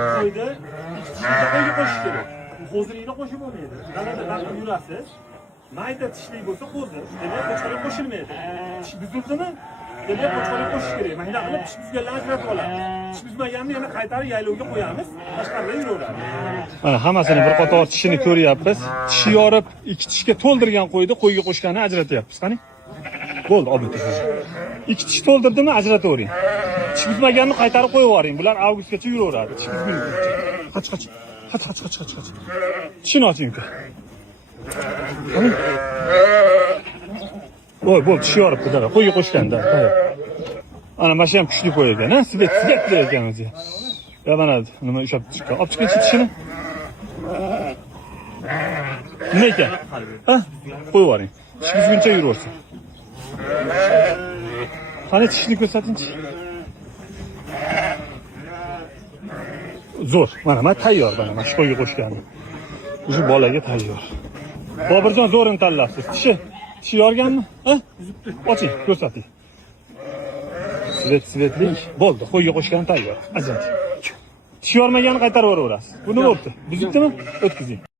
Qo'yda tishliga qo'yga qo'shish kerak. Qo'zilikni qo'shib bo'lmaydi. Dalada vaqt yurasiz. Mayda tishlik bo'lsa qo'zi, demak qo'chqorga qo'shilmaydi. Tish buzildimi? Demak qo'chqorga qo'shish kerak. Mana qilib tish buzganlarni ajratib olamiz. Tish buzmaganni yana qaytarib yaylovga qo'yamiz, tashqarida yuraveradi. Mana hammasini bir qator tishini ko'ryapmiz. Tishi yorib, ikki tishga to'ldirgan qo'yni qo'yga qo'shganini ajratyapmiz. Qani? Bo'ldi, olib o'tasiz. Ikki tish to'ldirdimi, ajratavering. Tish buzmaganni qaytarib qo'yib yuboring. Bular avgustgacha yuraveradi. Tish buzmaydi. Qach. Tishini oching uka. Voy, bo'ldi, tish yoribdi dada. Qo'yga qo'shganda. Ana mana shu ham kuchli qo'y ekan, ha? Svet ekan o'zi. Ya mana nima ushlab chiqqan. Olib chiqing tishini. Nima ekan? Ha? Qo'yib yuboring. Tish buzguncha yuraversin. Qani tishni ko'rsatingchi. Zo'r. Mana tayyor mana shu qo'yga qo'shganim. Shu bolaga tayyor. Bobirjon zo'rini tanlabsiz. Tishi yorganmi? Ha? Oching, ko'rsating. Svetlik. Bo'ldi, qo'yga qo'shgan tayyor. Ajab. Tish yormaganini qaytarib yuboraverasiz. Bu nima bo'pti? Buzibdimi? O'tkazing.